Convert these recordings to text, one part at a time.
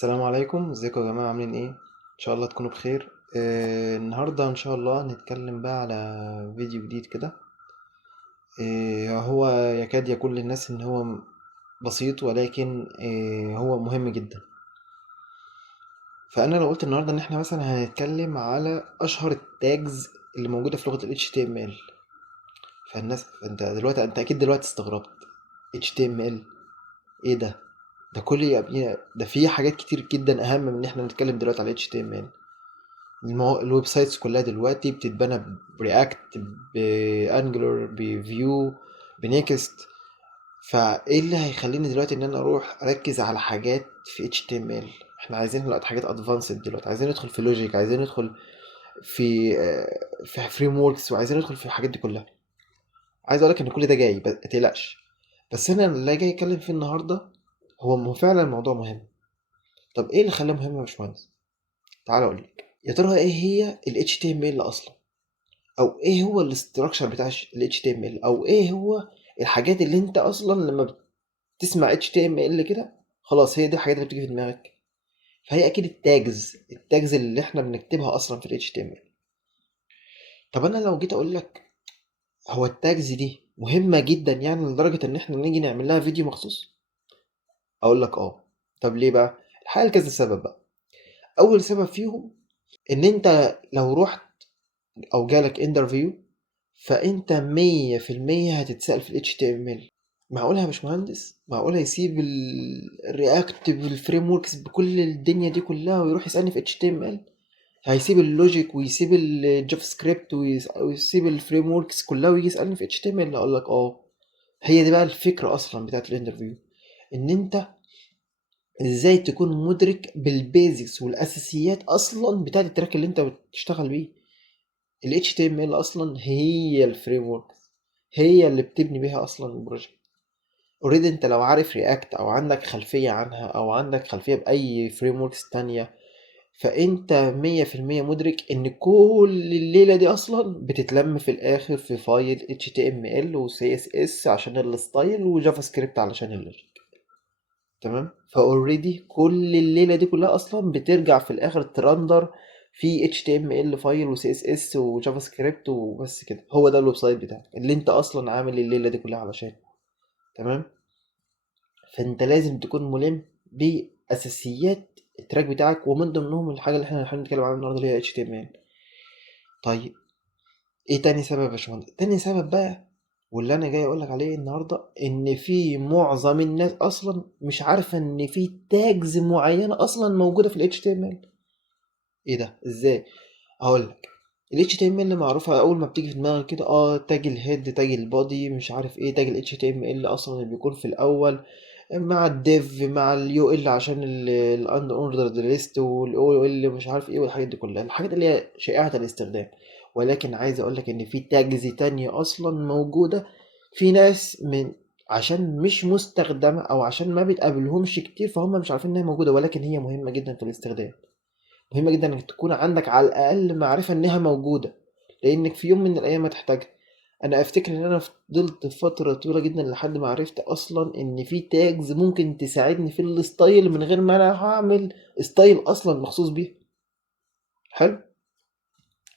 السلام عليكم، ازيكم يا جماعة؟ عاملين ايه؟ ان شاء الله تكونوا بخير. النهاردة ان شاء الله هنتكلم بقى على فيديو جديد كده. هو يكاد يكون للناس ان هو بسيط، ولكن هو مهم جدا. فانا لو قلت النهاردة ان احنا مثلا هنتكلم على اشهر التاجز اللي موجودة في لغة ال HTML، فانت دلوقتي انت اكيد دلوقتي استغربت. HTML ايه ده؟ ده كل يا ابني ده في حاجات كتير جدا اهم من ان احنا نتكلم دلوقتي على HTML. الويب سايتس كلها دلوقتي بتتبنى برياكت، بانجلر، بفيو، بنيكست. فايه اللي هيخليني دلوقتي ان انا اروح اركز على حاجات في HTML؟ احنا عايزين دلوقتي حاجات ادفانسد، دلوقتي عايزين ندخل في لوجيك، عايزين ندخل في فريم وركس، وعايزين ندخل في الحاجات دي كلها. عايز اقول لك ان كل ده جاي، ما تقلقش. بس انا اللي جاي اتكلم فيه النهارده هو فعلا الموضوع مهم. طب ايه اللي خلاه مهم يا باشمهندس؟ تعال اقول لك. يا ترى ايه هي ال HTML اصلا؟ او ايه هو الاستراكشر بتاع ال HTML؟ او ايه هو الحاجات اللي انت اصلا لما بتسمع HTML كده خلاص هي دي الحاجات اللي بتيجي في دماغك؟ فهي اكيد التاجز اللي احنا بنكتبها اصلا في ال HTML. طب انا لو جيت اقول لك هو التاجز دي مهمة جدا يعني لدرجة ان احنا نيجي نعمل لها فيديو مخصوص، اقول لك اه. طب ليه بقى؟ الحقيقة لكذا سبب بقى. اول سبب فيهم ان انت لو رحت او جالك انترفيو، فانت 100% هتتسأل في ال HTML. معقولها يا باشمهندس؟ معقولة يسيب الرياكت بالفريم وركس بكل الدنيا دي كلها ويروح يسألني في HTML؟ هيسيب اللوجيك ويسيب الجافا سكريبت ويسيب الفريم وركس كلها ويجي يسألني في HTML؟ اقول لك اه. هي دي بقى الفكرة اصلا بتاعت الانترفيو، ان انت ازاي تكون مدرك بالبيزكس والاساسيات اصلا بتاعت التراك اللي انت بتشتغل بيه. ال HTML اصلا هي الفريم ورك، هي اللي بتبني بيها اصلا البروجكت. اوريدي انت لو عارف رياكت او عندك خلفية عنها او عندك خلفية باي فريم وركس تانية، فانت 100% مدرك ان كل الليلة دي اصلا بتتلم في الاخر في فايل HTML و CSS عشان الستايل وجافا سكريبت علشان اللوجيك. تمام؟ فاوريدي كل الليلة دي كلها اصلا بترجع في الاخر ترندر في HTML فايل و CSS وجافا سكريبت وبس كده. هو ده الويب سايت بتاعك اللي انت اصلا عامل الليلة دي كلها علشان. تمام؟ فانت لازم تكون ملم باساسيات التراك بتاعك، ومن ضمنهم الحاجه اللي احنا هنتكلم عنها النهارده اللي هي HTML. طيب ايه تاني سبب يا باشمهندس؟ تاني سبب بقى، واللي انا جاي اقول لك عليه النهارده، ان في معظم الناس اصلا مش عارفه ان في تاجز معينه اصلا موجوده في ال HTML. ايه ده؟ ازاي؟ هقول لك. ال HTML معروفة أول ما بتيجي في دماغك كده، تاج الهيد، تاج البادي، مش عارف ايه. تاج ال HTML أصلا اللي بيكون في الأول مع الديف مع اليو ال عشان الاند اوردرد ليست، والاو ال مش عارف ايه، والحاجات دي كلها الحاجات اللي هي شائعة الاستخدام. ولكن عايز اقولك ان في تاجز تانية اصلا موجودة. في ناس من عشان مش مستخدمة او عشان ما بتقابلهمش كتير فهم مش عارفين انها موجودة، ولكن هي مهمة جدا في الاستخدام. مهمة جدا انك تكون عندك على الاقل معرفة انها موجودة، لانك في يوم من الايام هتحتاجها. انا افتكر ان انا فضلت فترة طويلة جدا لحد ما عرفت اصلا ان في تاجز ممكن تساعدني في الستايل من غير ما انا هعمل ستايل اصلا مخصوص بيه. حلو.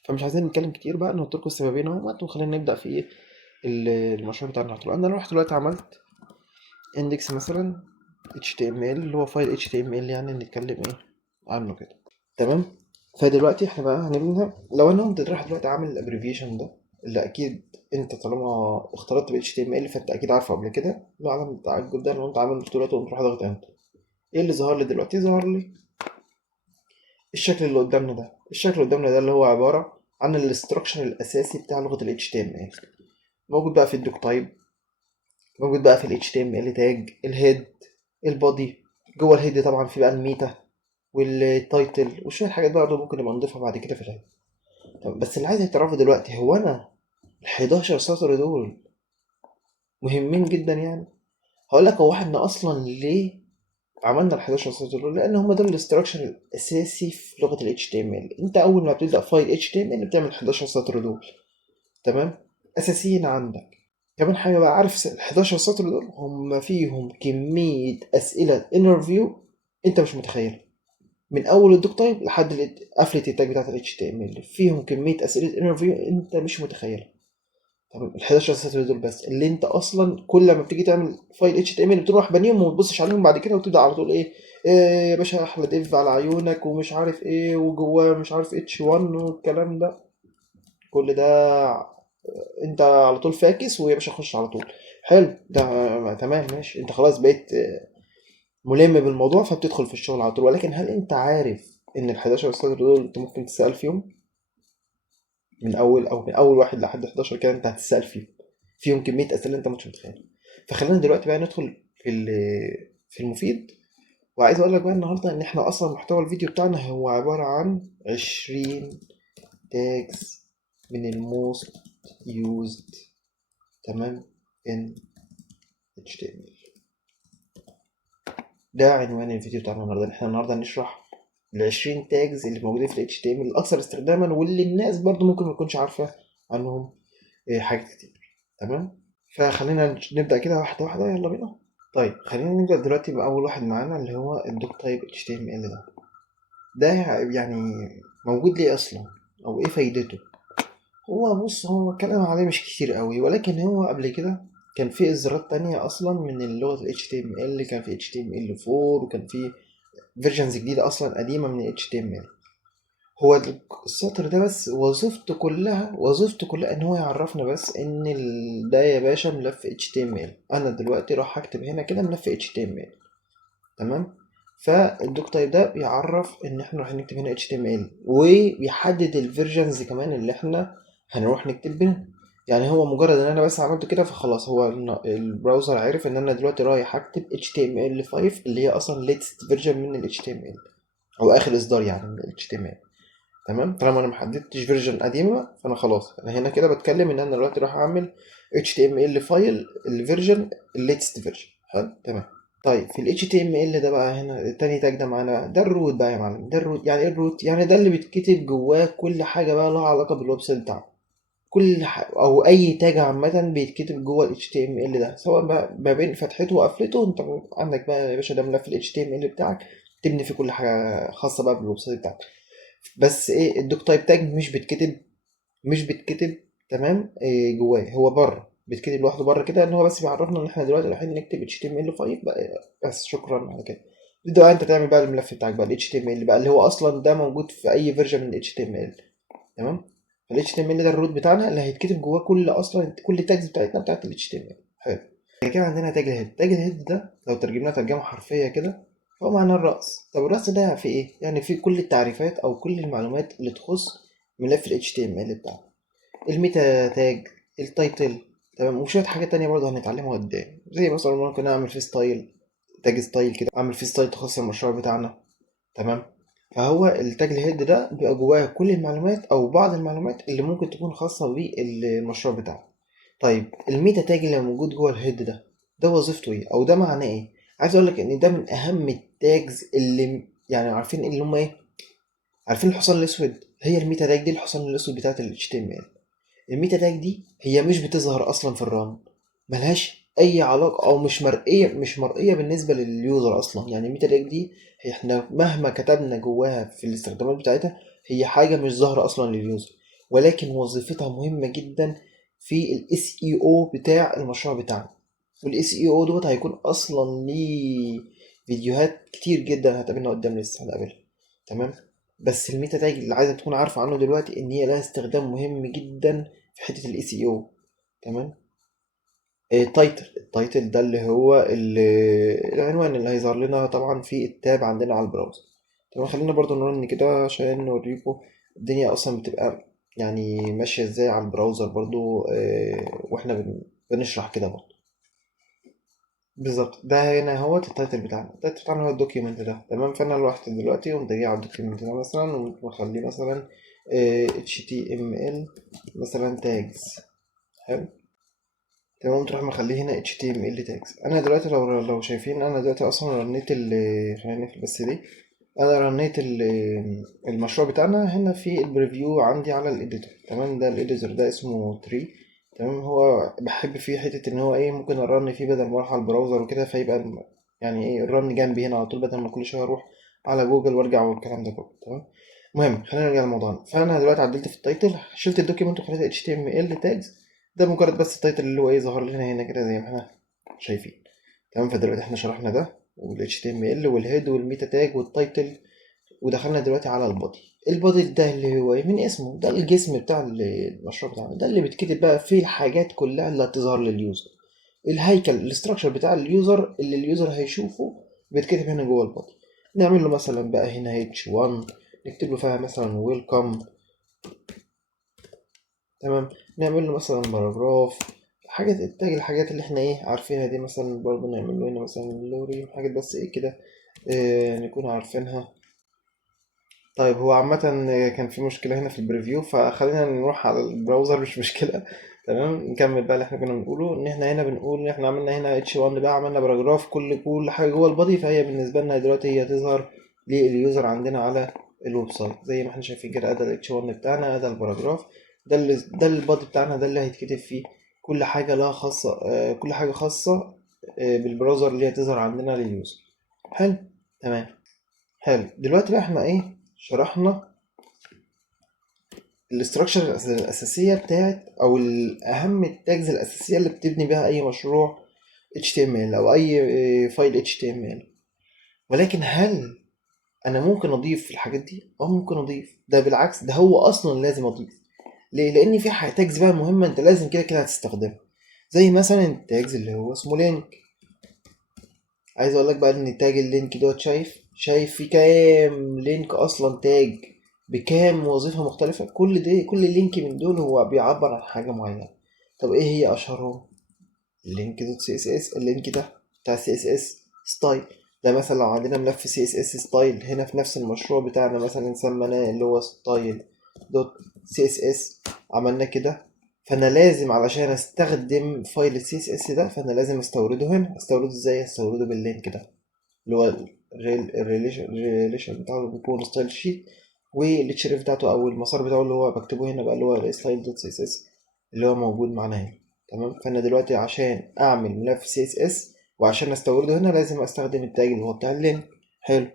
فمش عايزين نتكلم كتير بقى، انا قلت لكم السببين اهوت، وخلينا نبدا في ايه المشروع بتاعنا. هتقول انا رحت دلوقتي عملت اندكس مثلا HTML اللي هو فايل HTML، يعني نتكلم ايه عنه كده. تمام. فدلوقتي احنا بقى هنبدا. لو انا قمت رايح دلوقتي عامل الابريفيشن ده، اللي اكيد انت طالما اختلطت ب HTML فانت اكيد عارفه قبل كده، اللي هو علامة التعجب ده، اللي انت عامل دلوقتي وانت رايح ضغط انتر. ايه اللي ظهر لي دلوقتي؟ ظهر لي الشكل اللي قدامنا ده. الشكل اللي قدامنا ده اللي هو عبارة عن الاستراكشر الاساسي بتاع لغة ال HTML. موجود بقى في الدوك تايب، موجود بقى في ال HTML تاج، الهيد، البودي. جوه الهيد طبعا في بقى الميتا والتايتل وشوية حاجات برضه ممكن نبقى نضيفها بعد كده في الهيد. طب بس اللي عايز تعرفه دلوقتي هو انا ال 11 سطر دول مهمين جدا يعني. هقول لك هو احنا اصلا ليه عملنا ال 11 سطر دول؟ لان هم دول الاستراكشر الاساسي في لغه ال HTML. انت اول ما بتبدا فايل HTML بتعمل 11 سطر دول. تمام. اساسيين عندك. كمان حاجه بقى، عارف ال 11 سطر دول هم فيهم كميه اسئله انترفيو انت مش متخيلها. من اول الدوك تايب لحد قفله التاج بتاعت ال HTML فيهم كميه اسئله انترفيو انت مش متخيلها. تمام، ال 11 سطر دول بس اللي انت اصلا كل ما بتيجي تعمل فايل HTML بتروح بانيهم وما تبصش عليهم بعد كده وتبدا على طول إيه يا باشا احلى ديف على عيونك ومش عارف ايه وجواه مش عارف H1 والكلام ده كل ده انت على طول فاكس ويا باشا خش على طول. حلو ده تمام ماشي، انت خلاص بقيت ملم بالموضوع فبتدخل في الشغل على طول. ولكن هل انت عارف ان ال 11 سطر دول انت ممكن تسأل فيهم من اول او من اول واحد لحد 11 كده انت هتسأل فيهم كمية اسئلة انت مش متخيل. فخلينا دلوقتي بقى ندخل في المفيد. وعايز اقول لك بقى النهارده ان احنا اصلا محتوى الفيديو بتاعنا هو عبارة عن 20 تاجز من الموست يوزد، تمام، in HTML. ده عنوان الفيديو بتاعنا النهارده. احنا النهارده هنشرح ال 20 تاجز اللي موجودين في ال HTML الاكثر استخداما واللي الناس برضو ممكن ما تكونش عارفه عنهم حاجات كتير. تمام، فخلينا نبدا كده واحده واحده، يلا بينا. طيب خلينا نبدا دلوقتي باول واحد معانا اللي هو الدوك تايب HTML ده يعني موجود ليه اصلا او ايه فايدته؟ هو بص هو الكلام عليه مش كتير قوي، ولكن هو قبل كده كان في اصدارات تانية اصلا من اللغة ال HTML. كان في HTML4 وكان في فيرجنز جديدة اصلا قديمة من ال HTML. هو السطر ده بس وظيفته كلها ان هو يعرفنا بس ان ده يا باشا ملف HTML. انا دلوقتي راح اكتب هنا كده ملف HTML، تمام. فالدوك تايب ده بيعرف ان احنا راح نكتب هنا HTML وبيحدد الفيرجنز كمان اللي احنا هنروح نكتب بيها. يعني هو مجرد ان انا بس عملت كده فخلاص هو البراوزر عارف ان انا دلوقتي رايح اكتب HTML5 اللي هي اصلا latest version من ال HTML او اخر اصدار يعني من ال HTML. تمام، طالما انا محددتش فيرجن قديمه فانا خلاص انا هنا كده بتكلم ان انا دلوقتي راح اعمل HTML فايل الفيرجن الليتست فيرجن. حلو تمام. طيب في ال HTML ده بقى هنا التاني تاج ده معانا ده الروت بقى يا معلم. ده الروت يعني ايه الروت؟ يعني ده اللي بيتكتب جواه كل حاجه بقى لها علاقه بالويب سايت بتاعك. او اي تاج عامه بيتكتب جوه ال HTML ده سواء بقى ما بين فتحته وقفلته. انت عندك بقى يا باشا ده ملف ال HTML بتاعك تبني فيه كل حاجه خاصه بقى بالويب سايت بتاعك. بس ايه الدوك تايب تاج مش بتكتب تمام إيه جواه، هو بره بيتكتب لوحده بره كده ان هو بس بيعرفنا ان احنا دلوقتي رايحين نكتب HTML5 بقى بس شكرا على كده. تبدا بقى انت تعمل بقى الملف بتاعك بقى ال HTML بقى اللي هو اصلا ده موجود في اي فيرجن من HTML. تمام، ال HTML ده الروت بتاعنا اللي هيتكتب جواه كل التاجز بتاعتنا بتاعت ال HTML. حلو. بعد كده عندنا تاج الهيد. تاج الهيد ده لو ترجمناه ترجمة حرفية كده فهو معناه الرأس. طب الرأس ده في ايه؟ يعني في كل التعريفات او كل المعلومات اللي تخص ملف ال HTML بتاعنا. الميتا تاج، التايتل، تمام، وشوية حاجات تانية برضه هنتعلمها قدام زي مثلا ممكن اعمل فيه ستايل، تاج ستايل كده اعمل فيه ستايل تخص المشروع بتاعنا. تمام. فهو التاج الهيد ده بيبقى جواه كل المعلومات او بعض المعلومات اللي ممكن تكون خاصة بالمشروع بتاعنا. طيب الميتا تاج اللي موجود جوه الهيد ده وظيفته ايه او ده معناه ايه؟ عايز اقول لك ان ده من اهم التاجز اللي يعني عارفين اللي هم ايه؟ عارفين الحصان الاسود؟ هي الميتا تاج دي الحصان الاسود بتاعت ال HTML. الميتا تاج دي هي مش بتظهر اصلا في الران، ملهاش اي علاقه او مش مرئيه بالنسبه لليوزر اصلا. يعني الميتا تاج دي احنا مهما كتبنا جواها في الاستخدامات بتاعتها هي حاجه مش ظاهره اصلا لليوزر، ولكن وظيفتها مهمه جدا في الاس اي او بتاع المشروع بتاعنا. والاس اي او دوت هيكون اصلا ليه فيديوهات كتير جدا هتقابلنا قدام لسه هنقابلها. تمام. بس الميتا تاج اللي عايزك تكون عارف عنه دلوقتي ان هي لها استخدام مهم جدا في حته الاي سي او. تمام. التايتل ده اللي هو العنوان اللي هيظهر لنا طبعا في التاب عندنا على البراوزر. تمام، خلينا برضو نرن كده عشان نوريكم الدنيا اصلا بتبقى يعني ماشيه ازاي على البراوزر برضو واحنا بنشرح كده برضو. بالظبط، ده هنا هو التايتل بتاعنا هو الدوكيومنت ده. تمام، فانا لوحدي دلوقتي قمت جاي على الدوكيومنت ده مثلا واخليه مثلا HTML مثلا tags. حلو تمام، تروح مخليه هنا HTML tags. انا دلوقتي لو شايفين انا دلوقتي اصلا رنيت خلينا نقفل بس دي. انا رنيت المشروع بتاعنا هنا في البريفيو عندي على الاديتور. تمام، ده الاديتور ده اسمه تري. تمام، هو بحب فيه حتة ان هو ايه ممكن ارن فيه بدل ما اروح على البراوزر وكده فيبقى يعني ايه الرن جنبي هنا على طول بدل ما كل شوية اروح على جوجل وارجع والكلام ده كله. تمام. المهم خلينا نرجع لموضوعنا. فانا دلوقتي عدلت في التايتل، شلت الدوكيمنت وخليت HTML تاجز. ده مجرد بس التايتل اللي هو ايه ظهر لنا هنا كده زي ما احنا شايفين. تمام. فدلوقتي احنا شرحنا ده وال HTML والهيد والميتا تاج والتايتل، ودخلنا دلوقتي على البادي. البادي ده اللي هو ايه؟ من اسمه ده الجسم بتاع المشروع بتاعنا، ده اللي بيتكتب بقى فيه الحاجات كلها اللي هتظهر لليوزر. الهيكل الاستراكشر بتاع اليوزر اللي اليوزر هيشوفه بيتكتب هنا جوه البادي. نعمل له مثلا بقى هنا H1، نكتب له فيها مثلا ويلكم. تمام. نعمل له مثلا باراجراف، حاجات التاج الحاجات اللي احنا ايه عارفينها دي. مثلا برضه نعمل له هنا مثلا لوري، حاجات بس ايه كده نكون عارفينها. طيب هو عامة كان في مشكلة هنا في البريفيو، فخلينا نروح على البراوزر مش مشكلة. تمام. نكمل بقى اللي احنا كنا بنقوله، ان احنا هنا بنقول ان احنا عملنا هنا H1 بقى، عملنا باراجراف كل حاجة جوه البادي. فهي بالنسبة لنا دلوقتي هي تظهر لليوزر عندنا على الويب سايت زي ما احنا شايفين كده. ادي ال H1 بتاعنا، ادي الباراجراف، ده البادي بتاعنا، ده اللي هيتكتب فيه كل حاجة لها خاصة، كل حاجة خاصة بالبراوزر اللي هتظهر عندنا لليوزر. حلو. تمام. حلو. دلوقتي بقى احنا ايه شرحنا الاستراكشر الأساسية بتاعت أو الأهم التاجز الأساسية اللي بتبني بيها أي مشروع HTML أو أي فايل HTML. ولكن هل أنا ممكن أضيف الحاجات دي؟ ممكن أضيف. ده بالعكس، ده هو أصلا لازم أضيف. ليه؟ لأن في تاجز بقى مهمة أنت لازم كده كده هتستخدمها. زي مثلا التاجز اللي هو اسمه لينك. عايز أقول لك بقى إن تاج اللينك دوت، شايف في كام لينك أصلا تاج بكام وظيفة مختلفة. كل لينك من دول هو بيعبر عن حاجة معينة. طب ايه هي اشهرهم؟ اللينك دوت سي اس اس. اللينك ده بتاع سي اس اس ستايل. ده مثلا لو عندنا ملف سي اس اس ستايل هنا في نفس المشروع بتاعنا مثلا سميناه اللي هو ستايل دوت سي اس اس، عملنا كده. فانا لازم علشان استخدم فايل السي اس اس ده فانا لازم استورده هنا. استورده ازاي؟ استورده باللينك ده اللي هو الريليشن بتاعه بيكون ستايل شيت، والتشريف بتاعته او المسار بتاعه اللي هو بكتبه هنا بقى اللي هو ستايل دوت سي اس اس اللي هو موجود معانا هنا. تمام. فانا دلوقتي عشان اعمل ملف سي اس اس وعشان استورده هنا لازم استخدم التاج اللي هو بتاع اللينك. حلو.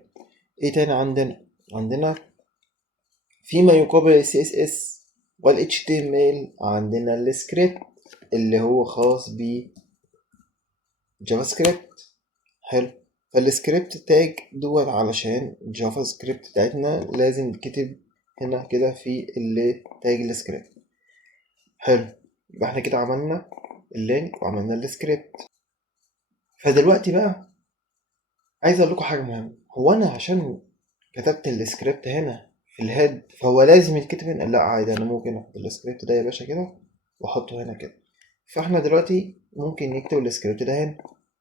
ايه تاني عندنا فيما يقابل ال CSS وال HTML عندنا السكريبت اللي هو خاص بجافا سكريبت. حلو. فالسكريبت تاج دوت علشان الجافا سكريبت بتاعتنا لازم نكتب هنا كده في اللي تاج السكريبت. حلو. يبقى احنا كده عملنا اللينك وعملنا السكريبت. فدلوقتي بقى عايز اقول لكم حاجه مهمه. هو انا عشان كتبت السكريبت هنا في الهيد فهو لازم يتكتب هنا؟ لا عادي، انا ممكن احط السكريبت ده يا باشا كده واحطه هنا كده. فاحنا دلوقتي ممكن نكتب السكريبت ده هنا،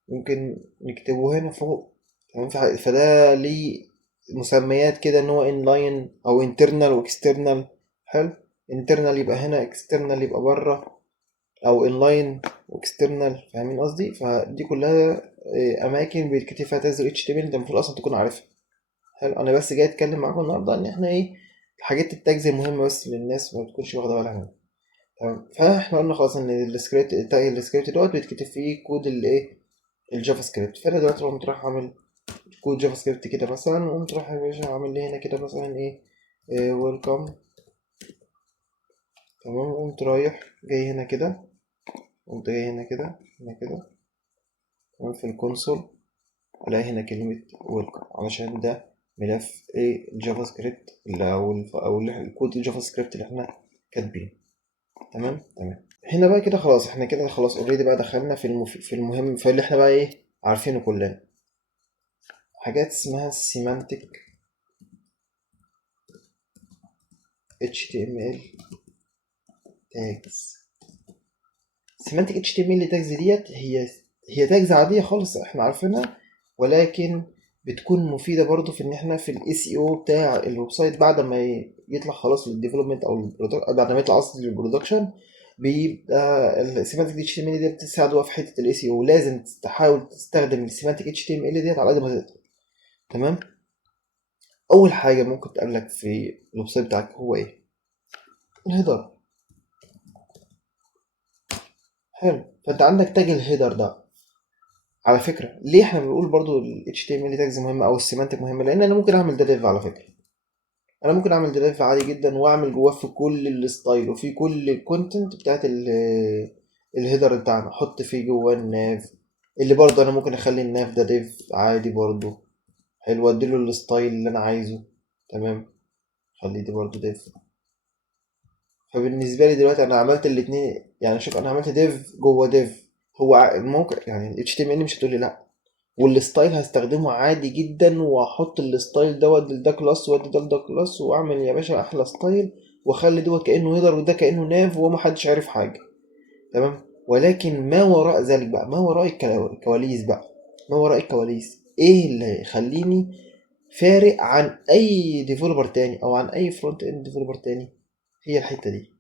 ممكن نكتبه هنا فوق. تمام. فده ليه مسميات كده ان هو inline او internal و external. حلو. internal يبقى هنا، external يبقى بره، او inline و external. فاهمين قصدي؟ فدي كلها اماكن بيتكتب فيها تاجز HTML انت المفروض اصلا تكون عارفها. حلو. انا بس جاي اتكلم معاكم النهارده ان احنا ايه الحاجات التاجز المهمه بس للناس ما بتكونش واخده بالها منها. تمام. فاحنا قلنا خلاص ان السكريبت دوت بيتكتب فيه كود الايه الجافا سكريبت. فانا دلوقتي قمت رايح اعمل كود جافا سكريبت كده مثلا، وقمت رايح يا باشا عامل لي هنا كده مثلا ايه ويلكم. تمام. وقمت رايح جاي هنا كده، قمت جاي هنا كده هنا كده. تمام. في الكونسول الاقي هنا كلمة ويلكم علشان ده ملف ايه الجافا سكريبت اللي او الكود الجافا سكريبت اللي احنا كاتبينه. تمام. هنا بقى كده خلاص، احنا كده خلاص اوريدي بقى دخلنا في المهم، في اللي احنا بقى ايه عارفينه كلنا. حاجات اسمها semantic HTML tags. semantic HTML tags ديت هي tags عادية خالص احنا عارفينها، ولكن بتكون مفيدة برضو في ان احنا في الاي سي او بتاع الويب سايت بعد ما يطلع خلاص للديفلوبمنت او بعد ما يطلع قصدي للبرودكشن. بيبقى السيمانتك اتش تي ام ال دي بتساعد بقى في حته الاي سي او. لازم تحاول تستخدم السيمانتك اتش تي ام ال ديت على قد ما تقدر. تمام. اول حاجه ممكن تقابلك في الويب سايت بتاعك هو ايه؟ الهيدر. حلو. فانت عندك تاج الهيدر ده على فكره ليه احنا بنقول برضو ال HTML tags مهمه او السيمانتك مهمه؟ لان انا ممكن اعمل ده ديف. على فكره انا ممكن اعمل ديف عادي جدا واعمل جواه في كل الستايل وفي كل الكونتنت بتاعت الهيدر بتاعنا، احط فيه جواه الناف اللي برضه انا ممكن اخلي الناف ده ديف عادي برضه. حلو، اديله الستايل اللي انا عايزه. تمام، خليه دي برضه ديف. فبالنسبه لي دلوقتي انا عملت الاتنين. يعني شوف، انا عملت ديف جوه ديف. هو الموقع يعني ال HTML مش هتقولي لا، والستايل هستخدمه عادي جدا، واحط الستايل ده وادي ده كلاس وادي ده كلاس واعمل يا باشا احلى ستايل، واخلي دوت كانه هيدر وده كانه ناف ومحدش عارف حاجه. تمام. ولكن ما وراء ذلك بقى، ما وراء الكواليس بقى، ما وراء الكواليس ايه اللي يخليني فارق عن اي ديفلوبر تاني او عن اي فرونت اند ديفلوبر تاني؟ هي الحته دي،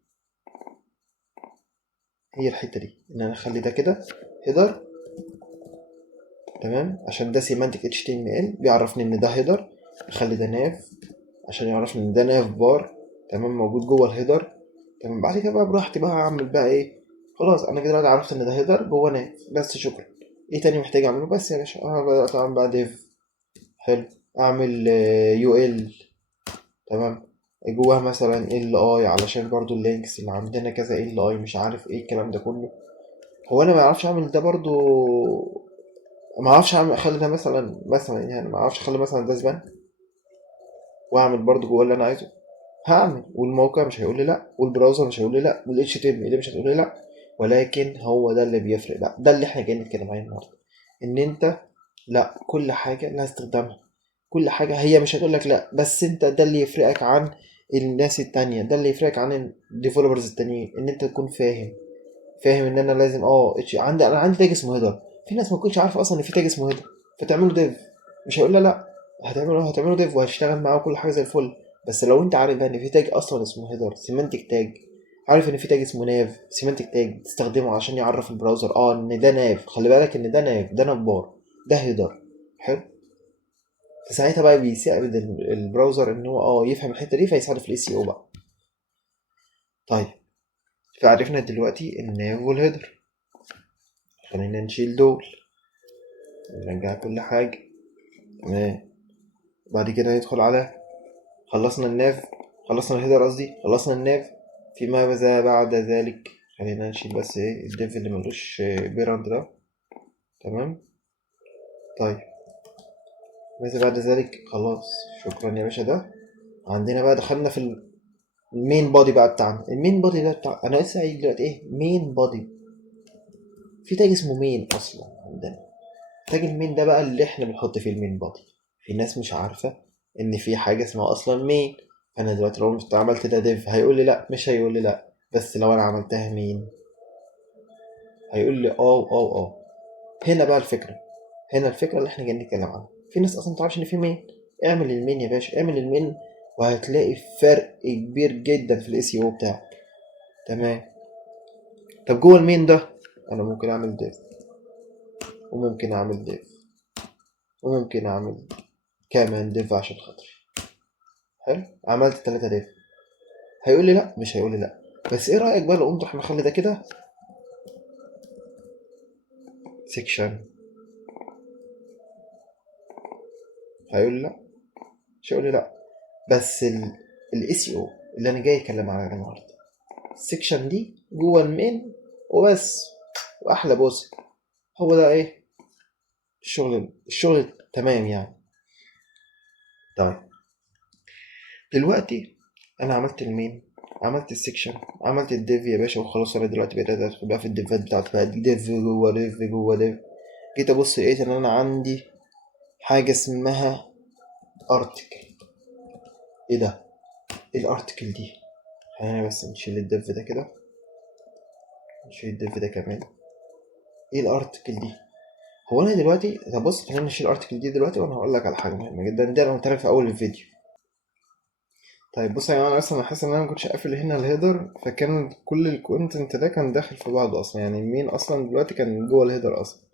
هي الحته دي ان انا اخلي ده كده هيدر. تمام، عشان ده سيمانتك HTML بيعرفني ان ده هيدر. اخلي ده ناف عشان يعرفني ان ده ناف بار. تمام، موجود جوه الهيدر. تمام، بعد كده بقى براحتي بقى اعمل بقى ايه. خلاص انا كده دلوقتي عرفت ان ده هيدر جوه ناف بس، شكرا. ايه تاني محتاج اعمله؟ بس يا باشا انا بدات اعمل بقى ديف. حلو، اعمل يو ال. تمام، جواها مثلا ال اي علشان برضو اللينكس اللي عندنا كذا ال اي مش عارف ايه الكلام ده كله. هو انا ما اعرفش اعمل ده برضو، ما اعرفش اعمل اخلي ده مثلا يعني ما اعرفش اخلي مثلا ده زبان واعمل برضو جوه اللي انا عايزه. هعمل، والموقع مش هيقول لي لا، والبراوزر مش هيقول لي لا، والاتش تي ام ال مش هتقول لي لا. ولكن هو ده اللي بيفرق بقى، ده اللي احنا جايين نتكلم عليه النهارده. ان انت لا، كل حاجه لها استخدامها. كل حاجه هي مش هتقول لك لا، بس انت ده اللي يفرقك عن الناس التانية، ده اللي يفرقك عن الديفلوبرز التانيين، ان انت تكون فاهم. فاهم ان انا لازم انا عندي تاج اسمه هيدر. في ناس ما تكونش عارفه اصلا ان في تاج اسمه هيدر، فتعمله ديف. مش هيقول لا لا، هتعمله ديف وهتشتغل معاه كل حاجه زي الفل. بس لو انت عارف بقى ان في تاج اصلا اسمه هيدر سيمانتك تاج، عارف ان في تاج اسمه ناف سيمانتك تاج تستخدمه عشان يعرف البراوزر ان ده ناف، خلي بالك ان ده ناف، ده نبار، ده هيدر. حلو. فساعتها بقى بيساعد البراوزر ان هو يفهم الحته دي فيساعده في الاي سي او بقى. طيب، فعرفنا دلوقتي الناف والهيدر. خلينا نشيل دول، نرجع كل حاجة. تمام، بعد كده ندخل على، خلصنا الناف، خلصنا الهيدر قصدي، خلصنا الناف. فيما بذا بعد ذلك، خلينا نشيل بس ايه الديف اللي ملوش بيرنت ده. تمام. طيب، ماذا بعد ذلك؟ خلاص، شكرا يا باشا. ده عندنا بقى دخلنا في المين بودي بقى بتاعنا. المين بودي ده بتاع، انا لسه قايل دلوقتي ايه مين بودي. في تاج اسمه مين اصلا عندنا. تاج المين ده بقى اللي احنا بنحط فيه المين بودي. في ناس مش عارفة ان في حاجة اسمها اصلا مين. انا دلوقتي لو عملت ده ديف هيقول لي لا؟ مش هيقول لي لا. بس لو انا عملتها مين هيقول لي هنا بقى الفكرة. هنا الفكرة اللي احنا جايين نتكلم عنها. في ناس اصلا متعرفش ان في مين. اعمل المين يا باشا، اعمل المين وهتلاقي فرق كبير جدا في الاي سي او بتاعك. تمام. طب جوه المين ده انا ممكن اعمل ديف، وممكن اعمل ديف، وممكن اعمل كمان ديف عشان خاطري. حلو، عملت 3 ديف. هيقول لي لا؟ مش هيقول لي لا. بس ايه رايك بقى لو قمت احنا نخلي ده كده سيكشن؟ هيقول لي لا؟ مش هيقول لي لا. بس الاي سي او اللي انا جاي اتكلم عنها النهارده، السيكشن دي جوه المين وبس. واحلى بوس، هو ده ايه الشغل تمام يعني. طيب، دلوقتي انا عملت المين، عملت السيكشن، عملت الديف يا باشا، وخلاص. انا دلوقتي بقيت ادخل بقى في الديفات بتاعتي بقى، ديف جوه ديف جوه ديف. جيت ابص لقيت ان انا عندي حاجه اسمها ارتكل. ايه ده؟ ايه الارتكل دي؟ خلينا بس نشيل الديف ده كده، نشيل الديف ده كمان. ايه الارتكل دي؟ هو انا دلوقتي، طب بص خلينا نشيل الارتكل دي دلوقتي وانا هقول لك على حاجه مهمه جدا. ده انا قلت لك في اول الفيديو. طيب بص يا جماعه، انا اصلا حاسس ان انا ما كنتش قافل هنا الهيدر، فكان كل الكونتنت ده كان داخل في بعضه اصلا. يعني المين اصلا دلوقتي كان جوه الهيدر اصلا.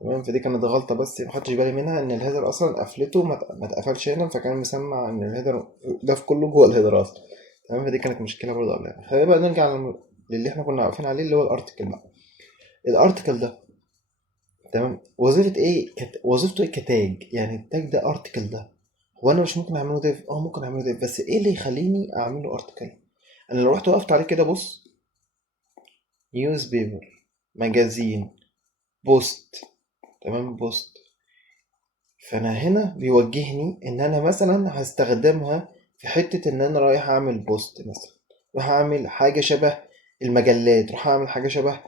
تمام، فدي كانت غلطه بس ما خدتش بالي منها، ان الهيدر اصلا قفلته ما اتقفلش هنا، فكان مسمع ان الهيدر ده في كله جوه الهيدر اصلا. تمام، فدي كانت مشكله برضه قبلها. خلينا بقى نرجع للي احنا كنا واقفين عليه، اللي هو الارتكل بقى. الارتكل ده، تمام. وظيفة ايه وظيفته ايه كتاج؟ يعني التاج ده ارتكل ده، هو انا مش ممكن اعمله ديف؟ ممكن اعمله ديف، بس ايه اللي يخليني اعمله ارتكل؟ انا لو رحت وقفت عليه كده، بص، نيوز بيبر، ماجازين، بوست، تمام، بوست، فانا هنا بيوجهني ان انا مثلا هستخدمها في حتة ان انا رايح اعمل بوست مثلا، رايح اعمل حاجة شبه المجلات، رايح اعمل حاجة شبه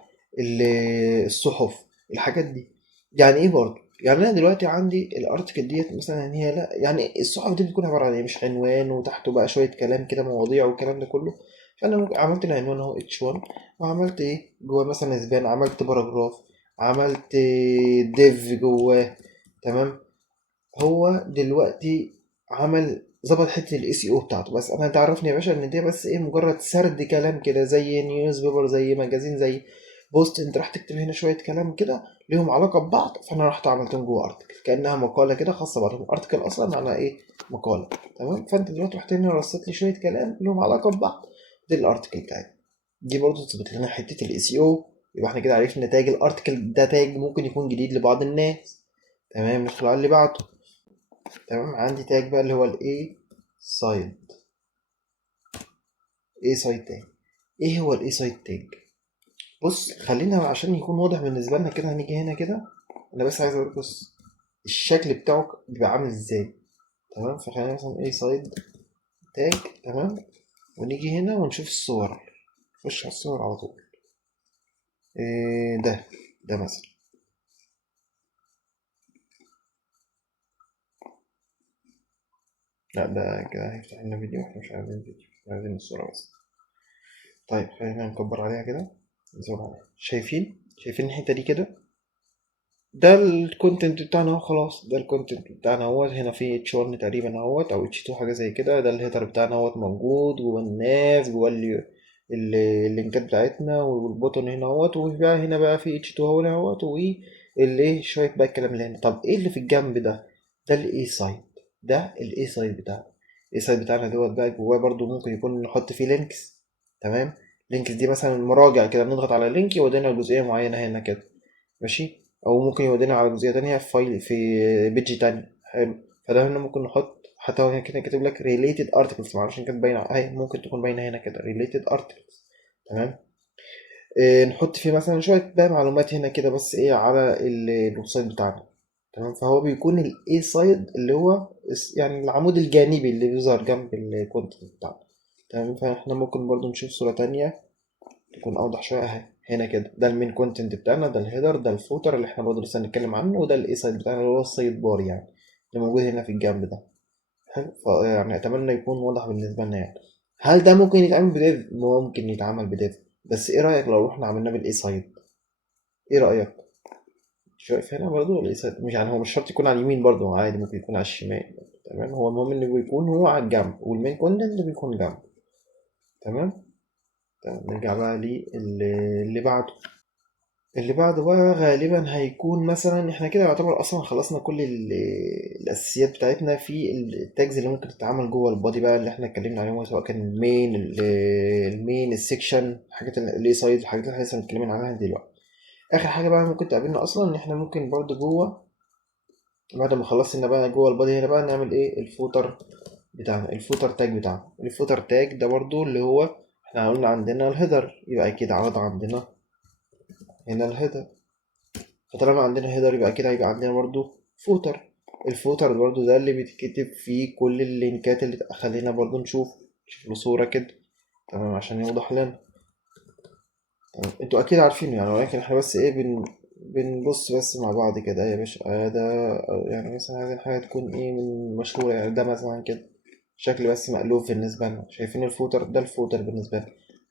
الصحف، الحاجات دي. يعني ايه برضه؟ يعني انا دلوقتي عندي الارتكل ديت مثلا، هي لا يعني الصحف دي بتكون عبارة عن ايه؟ مش عنوان وتحته بقى شوية كلام كده، مواضيع والكلام ده كله. فانا عملت العنوان اهو H1، وعملت ايه جوه مثلا سبان، عملت باراجراف، عملت ديف جواه، تمام. هو دلوقتي عمل ظبط حته الاي سي او بتاعته، بس انا تعرفني يا باشا ان دي بس ايه، مجرد سرد كلام كده، زي نيوز بيبر، زي ماجازين، زي بوست، انت راح تكتب هنا شويه كلام كده ليهم علاقه ببعض، فانا رحت عملتهم جوه ارتكل كانها مقاله كده خاصه بعضهم. ارتكل اصلا معناها ايه؟ مقاله، تمام. فانت دلوقتي رحت هنا رصيت لي شويه كلام ليهم علاقه ببعض، دي الارتكل بتاعتي. دي برضه تثبت لنا حته الاي سي او. يبقى احنا كده عرفنا نتاج الارتكل ده تاج ممكن يكون جديد لبعض الناس. تمام، ندخل على اللي بعده. تمام، عندي تاج بقى اللي هو الاي سايد. ايه سايد تاج؟ ايه هو الاي سايد تاج؟ بص، خلينا عشان يكون واضح بالنسبه لنا كده، هنيجي هنا كده. انا بس عايز اوريك بص الشكل بتاعه بيبقى عامل ازاي. تمام، فخلينا مثلا ايه سايد تاج، تمام. ونيجي هنا ونشوف الصور، نخش على الصور على طول. إيه ده مثلا. لا، ده كده هيفتح لنا فيديو، احنا مش عايزين فيديو، إحنا عايزين الصورة بس. طيب خلينا نكبر عليها كده، نزود عليها. شايفين الحتة دي كده؟ ده الكونتنت بتاعنا اهو، خلاص ده الكونتنت بتاعنا اهوت. هنا في اتش 1 تقريبا اهوت، او اتش 2 حاجه زي كده. ده الهيدر بتاعنا اهوت موجود جوه الناف، جوه اللينكات بتاعتنا، والبوتون هنا اهوت. وبقى هنا بقى في اتش 2 هنا اهوت، والايه شويه بقى الكلام اللي هنا. طب ايه اللي في الجنب ده؟ ده الاي سايد. ده الاي سايد بتاعنا. الاي سايد بتاعنا دوت بقى جواه برضو ممكن يكون نحط فيه لينكس، تمام. لينكس دي مثلا مراجع كده، بنضغط على لينك يودينا لجزئيه معينه هنا كده، ماشي. او ممكن يودينا على جزئيه تانية في فايل، في بيج تاني، حلو. فده هنا ممكن نحط، حتى هو هنا كده كاتب لك related articles، معرفش ان كانت باينه اهي، ممكن تكون باينه هنا كده related articles، تمام. نحط فيه مثلا شويه بقى معلومات هنا كده، بس ايه على الويب سايت بتاعنا، تمام. فهو بيكون الاي سايد اللي هو يعني العمود الجانبي اللي بيظهر جنب الكونتنت بتاعنا، تمام. فاحنا ممكن برضو نشوف صوره تانية تكون اوضح شويه اهي. هنا كده ده المين كونتنت بتاعنا، ده الهيدر، ده الفوتر اللي احنا برضه لسه هنتكلم عنه، وده الاي سايد بتاعنا اللي هو السايد بار يعني، اللي موجود هنا في الجنب ده. حلو، يعني اتمنى يكون واضح بالنسبه لنا يعني. هل ده ممكن يتعمل بديف؟ ممكن يتعمل بديف، بس ايه رايك لو رحنا عملناه بالاي سايد؟ ايه رايك؟ شايف هنا برضه الاي سايد، مش يعني هو مش شرط يكون على اليمين، برضه عادي ممكن يكون على الشمال، تمام. هو المهم انه بيكون هو على الجنب، والمين كونتنت اللي بيكون جنب، تمام. تمام، نرجع بقى اللي بعده. اللي بعده بقى غالبا هيكون مثلا، احنا كده يعتبر اصلا خلصنا كل الاساسيات بتاعتنا في التاجز اللي ممكن تتعمل جوه البادي بقى، اللي احنا اتكلمنا عليهم، سواء كان المين السكشن، الحاجات الاي سايد، الحاجات اللي احنا لسه متكلمين عنها دلوقتي. اخر حاجه بقى ممكن تقابلنا اصلا ان احنا ممكن برضو جوه، بعد ما خلصنا بقى جوه البادي هنا بقى نعمل ايه؟ الفوتر بتاعنا، الفوتر تاج بتاعنا. الفوتر تاج ده برضو اللي هو احنا قلنا عندنا الهيدر، يبقى اكيد عرض عندنا هنا الهيدر. فطالما عندنا هيدر يبقى كده هيبقى عندنا برضو فوتر. الفوتر برضو ده اللي بيتكتب فيه كل اللينكات اللي خلينا برضو نشوف له صورة كده، تمام، عشان يوضح لنا. تمام. انتوا اكيد عارفينه يعني، ولكن احنا بس ايه بنبص بس مع بعض كده يا باشا. ده يعني مثلا عايزين حاجة تكون ايه من مشهورة يعني، ده مثلا كده شكل بس مألوف بالنسبة لنا. شايفين الفوتر ده؟ الفوتر بالنسبة لنا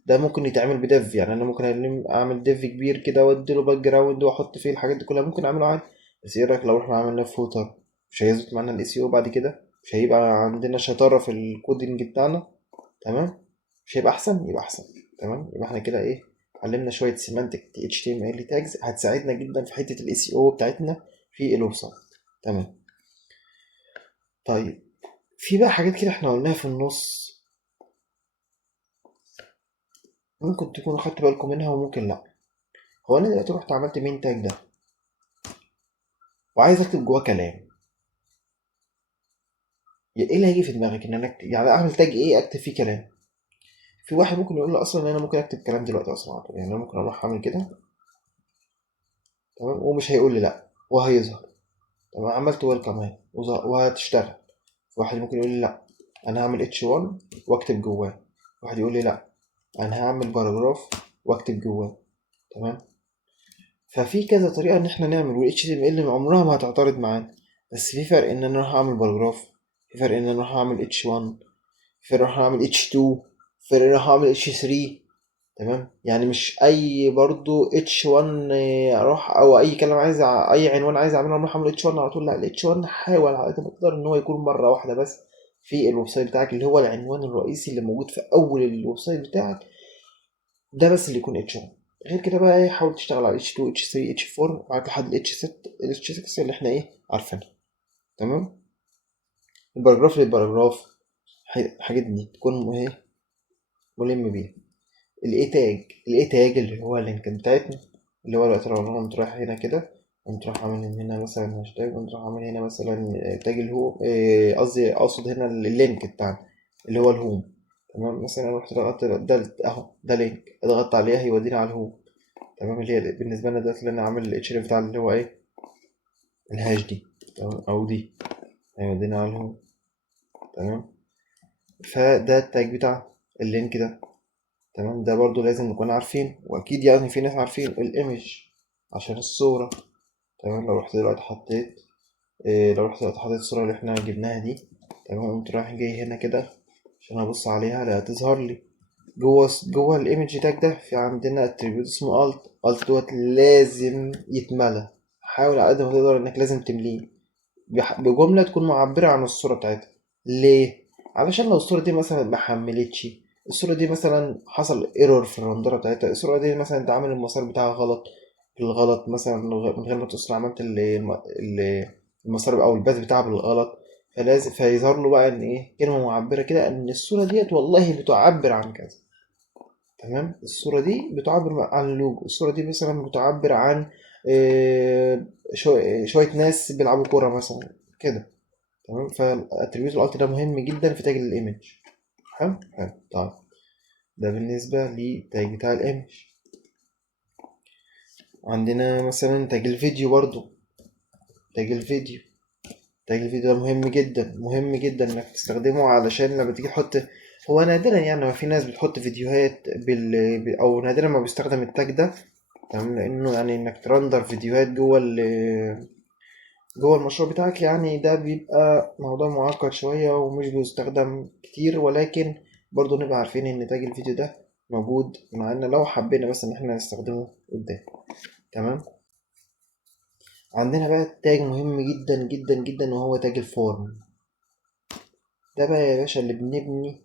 ده ممكن يتعمل بديف، يعني انا ممكن اعمل ديف كبير كده وادي له باك جراوند واحط فيه الحاجات دي كلها، ممكن اعمله عادي. بس ايه رايك لو احنا عملنا فوتر؟ مش هيظبط معانا الاي سي او بعد كده؟ مش هيبقى عندنا شطاره في الكودينج بتاعنا؟ تمام. مش هيبقى احسن؟ يبقى احسن. تمام، يبقى احنا كده ايه، علمنا شويه سيمانتك اتش تي ام ال تاجز هتساعدنا جدا في حته الاي سي او بتاعتنا في الويب سايت، تمام. طيب، في بقى حاجات كده احنا قلناها في النص، ممكن تكونوا خدتوا بالكم منها وممكن لا. هو انا دلوقتي رحت عملت مين تاج ده، وعايز اكتب جواه كلام، ايه اللي هيجي في دماغك ان انا اكتب؟ يعني اعمل تاج ايه اكتب فيه كلام؟ في واحد ممكن يقول لي اصلا ان انا ممكن اكتب كلام دلوقتي اصلا على طول. يعني انا ممكن اروح اعمل كده، تمام، ومش هيقول لي لا وهيظهر. تمام، عملت ويلكم اهي وهتشتغل. في واحد ممكن يقول لي لا انا هعمل اتش 1 واكتب جواه. واحد يقول لي لا انا هعمل باراجراف واكتب جواه. تمام. ففي كذا طريقه ان احنا نعمل، وال HTML عمرها ما هتعترض معانا. بس في فرق ان انا اروح اعمل باراجراف، في فرق ان انا اروح اعمل اتش 1، في فرق اروح اعمل اتش 2، في فرق اروح اعمل اتش 3. تمام. يعني مش اي برضو اتش 1 اروح، او اي كلام عايز اي عنوان عايز اعمله اروح اعمل اتش 1 على طول. لا، الاتش 1 حاول على قد ما تقدر ان هو يكون مره واحده بس في الويب سايت بتاعك، اللي هو العنوان الرئيسي اللي موجود في اول الويب سايت بتاعك، ده بس اللي يكون اتش 1. غير كده بقى ايه، حاول تشتغل على اتش 2 اتش 3 اتش 4 معاك لحد الاتش 6 الاتش 6 اللي احنا ايه عارفينها. تمام. الباراجراف للباراجراف، الحاجات دي تكون ايه ملم بيها. الاي تاج اللي هو اللينك بتاعتنا، اللي هو الوقت لو انا قمت رايح هنا كده، قمت رايح عامل هنا مثلا هاشتاج، قمت رايح عامل هنا مثلا تاج الهوم، قصدي اقصد هنا اللينك بتاعنا اللي هو الهوم. تمام. مثلا رحت ضغطت ده اهو، ده لينك اضغطت عليه هيوديني على الهوم. تمام. اللي هي بالنسبه لنا دلوقتي اللي انا عامل الاتش بتاع اللي هو ايه الهاش دي. تمام. او دي هيودينا على الهوم. تمام. فده التاج بتاع اللينك ده. تمام. ده برضو لازم نكون عارفين، واكيد يعني في ناس عارفين الايمج عشان الصورة. تمام. لو رحت دلوقتي حطيت لو رحت دلوقتي حطيت الصورة اللي احنا جبناها دي، تمام، قمت رايح جاي هنا كده عشان ابص عليها لا تظهر لي جوه الايمج تاج ده. في عندنا اتريبيوت اسمه الت دوت لازم يتملى. حاول على قد ما تقدر انك لازم تمليه بجملة تكون معبرة عن الصورة بتاعتها. ليه؟ علشان لو الصورة دي مثلا ما حملتش، الصورة دي مثلا حصل ايرور في الرندرة بتاعتها، الصورة دي مثلا انت عامل المسار بتاعها غلط، بالغلط مثلا من غير ما تصل عملت المسار او الباث بتاعها بالغلط، فلازم فيظهر له بقى ان ايه كلمة معبرة كده ان الصورة ديت والله بتعبر عن كذا. تمام. الصورة دي بتعبر عن اللوجو، الصورة دي مثلا بتعبر عن شوية ناس بيلعبوا كورة مثلا كده. تمام. فالاتريبيوت الالت ده مهم جدا في تاج الايمج. حلو حلو. طيب ده بالنسبة للتاج بتاع الايمج. عندنا مثلا تاج الفيديو برضو. تاج الفيديو تاج الفيديو ده مهم جدا، مهم جدا انك تستخدمه علشان لما تيجي تحط، هو نادرا يعني ما في ناس بتحط فيديوهات او نادرا ما بيستخدم التاج ده. تمام. لانه يعني انك ترندر فيديوهات جوه المشروع بتاعك، يعني ده بيبقى موضوع معقد شوية ومش بيستخدم كتير، ولكن برضو نبقى عارفين ان تاج الفيديو ده موجود معانا لو حبينا بس ان احنا نستخدمه قدام. تمام. عندنا بقى تاج مهم جدا جدا جدا وهو تاج الفورم. ده بقى يا باشا اللي بنبني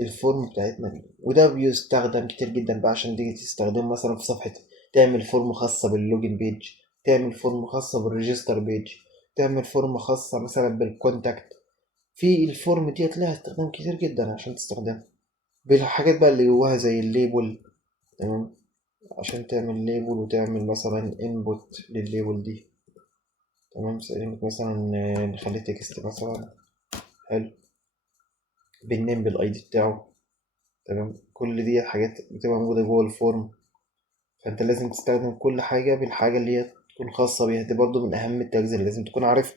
الفورم بتاعتنا بيه، وده بيستخدم كتير جدا بقى عشان تيجي تستخدمه مثلا في صفحة، تعمل فورم خاصة باللوجن بيج، تعمل فورم خاصة بالريجستر بيج، تعمل فورم خاصة مثلا بالكونتاكت. في الفورم ديت لها استخدام كتير جدا عشان تستخدمها بالحاجات بقى اللي جواها زي الليبل. تمام. عشان تعمل ليبل وتعمل مثلا انبوت للليبل دي. تمام. مثلا نخليه تكست مثلا. حلو. بالنيم بالاي دي بتاعه. تمام. كل دي حاجات بتبقى موجودة جوه الفورم، فانت لازم تستخدم كل حاجة بالحاجة اللي هي تكون خاصة بيها. دي برضو من أهم التجزئة اللي لازم تكون عارفها.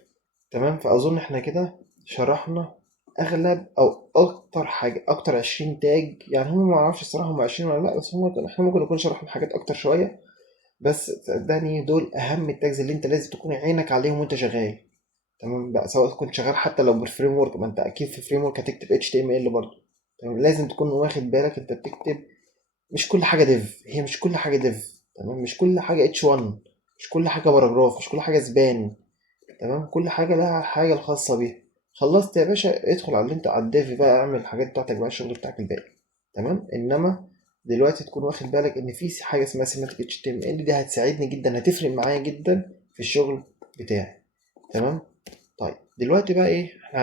تمام. فأظن احنا كده شرحنا أغلب أو أكتر حاجة، أكتر 20 تاج. يعني هم ما أعرفش الصراحة هم 20 ولا لأ، بس هم احنا ممكن نكون شرحنا حاجات أكتر شوية. بس صدقني دول أهم التاجز اللي أنت لازم تكون عينك عليهم وأنت شغال. تمام بقى، سواء كنت شغال حتى لو بالفريم ورك، ما أنت أكيد في فريم ورك هتكتب HTML برضه. تمام. لازم تكون واخد بالك أنت بتكتب مش كل حاجة ديف، هي مش كل حاجة ديف. تمام. مش كل حاجة اتش 1، مش كل حاجة باراجراف، مش كل حاجة سبان. تمام. كل حاجة لها حاجة الخاصة بيها. خلصت يا باشا ادخل على اللي انت على الديف بقى، اعمل الحاجات بتاعتك بقى، الشغل بتاعك الباقي. تمام. انما دلوقتي تكون واخد بالك ان في حاجة اسمها سيماتيك اتش تي ام ال، دي هتساعدني جدا، هتفرق معايا جدا في الشغل بتاعي. تمام. طيب دلوقتي بقى ايه احنا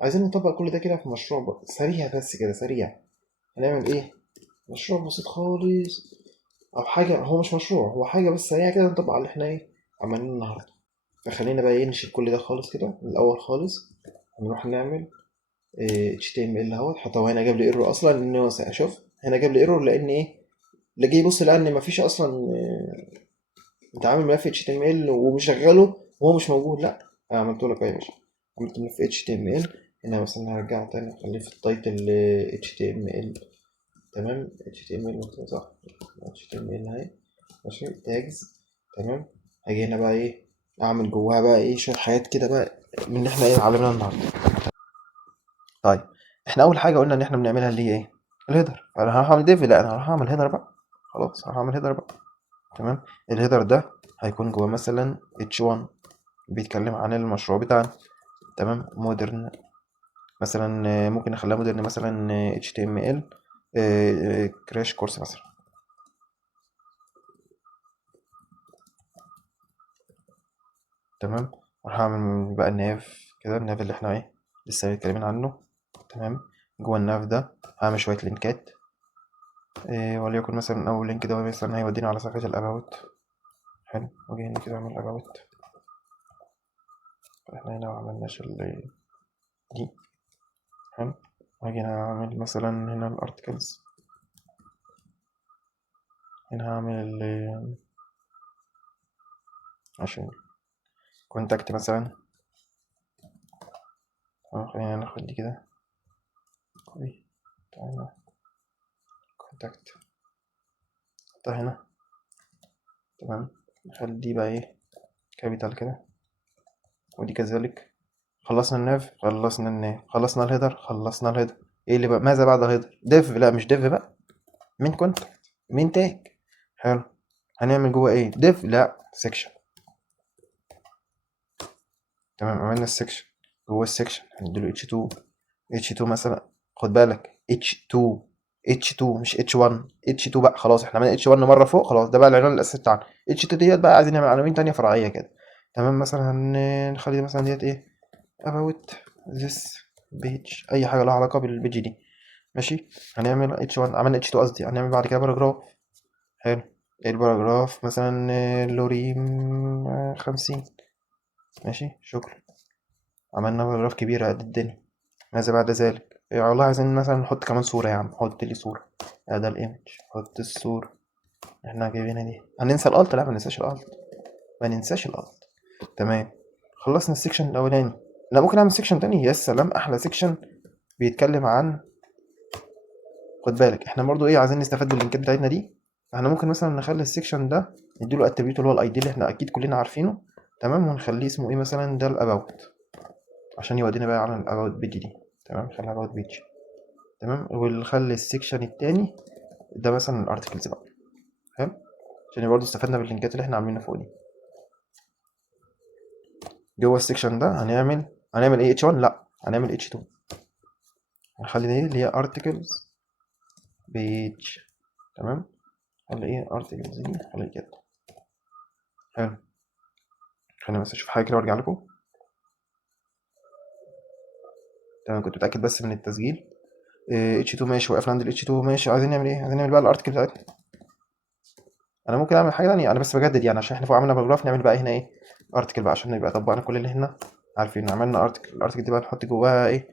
عايزين نطبق كل ده كده في مشروع بقى. سريع بس كده سريع. هنعمل ايه؟ مشروع بسيط خالص، او حاجه، هو مش مشروع، هو حاجه بس سريعه كده نطبق على اللي احنا ايه عملناه النهارده. فخلينا بقى ايه نشيل كل ده خالص كده من الاول خالص. هنروح نعمل HTML اهوت. حتى هو هنا جاب لي ايرور اصلا، ان هو شوف هنا جاب لي ايرور لان ايه، اللي جه يبص لقى ان مفيش اصلا انت عامل ملف HTML ومشغله وهو مش موجود. لا انا عملته لك اهو يا باشا، عملت ملف HTML. هنا مثلا هرجع تاني اخليه في التايتل HTML. تمام HTML صح، HTML اهي ماشي تاجز. تمام هاجي هنا بقى ايه اعمل جواها بقى ايه شويه حاجات كده بقى من اللي احنا ايه اتعلمناها النهارده. طيب احنا اول حاجه قلنا ان احنا بنعملها اللي هي ايه الهيدر. انا هروح اعمل ديف؟ لا انا هروح اعمل هيدر بقى. خلاص هروح اعمل هيدر بقى. تمام الهيدر ده هيكون جوه مثلا H1 بيتكلم عن المشروع بتاعنا. تمام مودرن مثلا ممكن نخليها مودرن مثلا HTML كراش كورس مثلا. تمام راح اعمل بقى الناف كده، الناف اللي احنا ايه لسه متكلمين عنه. تمام جوه الناف ده هعمل شويه لينكات وليكن مثلا اول لينك ده مثلا هيودينا على صفحه الاباوت. حلو واجي هنا كده اعمل اباوت. احنا هنا معملناش دي. حلو واجي هنا اعمل مثلا هنا الارتكلز. هنا هعمل عشان كونتاكت مثلا. خلينا ناخد دي كده كوبي. تعالى كونتاكت حطها هنا. تمام نخلي دي بقى ايه كابيتال كده، ودي كذلك. خلصنا الناف، خلصنا الناف، خلصنا الهيدر، خلصنا الهيدر. ايه اللي بقى ماذا بعد الهيدر؟ ديف؟ لا مش ديف بقى، من كونتاكت، من تاج. حلو هنعمل جوه ايه ديف؟ لا سيكشن. تمام عملنا السكشن. جوه السكشن هنديله H2. H2 مثلا خد بالك H2 H2 مش H1. H2 بقى خلاص احنا عملنا H1 مرة فوق خلاص، ده بقى العنوان الأساسي بتاعنا. H2 ديت بقى عايزين نعمل عناوين تانية فرعية كده. تمام مثلا هنخلي مثلا ديت ايه about this page، أي حاجة لها علاقة بالبيج دي. ماشي هنعمل H1 عملنا H2 قصدي، هنعمل بعد كده باراجراف. حلو الباراجراف مثلا لوريم 50. ماشي شكرا عملنا باراجراف كبيرة قد الدنيا. ماذا بعد ذلك؟ والله عايزين مثلا نحط كمان صورة يا عم، حط لي صورة. ده الايمج، حط الصورة. احنا جايبينها دي. هننسى الالت؟ لا ما ننساش الالت، ما ننساش الالت. تمام خلصنا السكشن الاولاني. لا ممكن اعمل سكشن تاني، يا سلام احلى سكشن بيتكلم عن، خد بالك احنا برضو ايه عايزين نستفاد باللينكات بتاعتنا دي. احنا ممكن مثلا نخلي السكشن ده نديله اتريبيوت اللي هو الاي دي اللي احنا اكيد كلنا عارفينه. تمام ونخليه اسمه ايه مثلا ده الاباوت، عشان يودينا بقى على الاباوت بيج دي. تمام خليها اباوت بيج. تمام ونخلي السكشن التاني ده مثلا الارتكلز بقى. حلو عشان برضه استفدنا باللينكات اللي احنا عاملينها فوق دي. جوه السكشن ده هنعمل ايه H1؟ لا هنعمل H2. هنخلي دي اللي هي articles page. تمام خلي ايه articles دي خلي كده. حلو خلينا بس اشوف حاجه كده وارجع لكم. تمام كنت متاكد بس من التسجيل. H2 ماشي، وقفنا عند ال H2 ماشي. عايزين نعمل ايه؟ عايزين نعمل بقى الارتكل بتاعتنا. انا ممكن اعمل حاجه تانية، انا بس بجدد يعني عشان احنا فوق عملنا باراجراف، نعمل بقى هنا ايه ارتكل بقى عشان نبقى طبقنا كل اللي هنا عارفين. عملنا ارتكل، الارتكل دي بقى نحط جواها ايه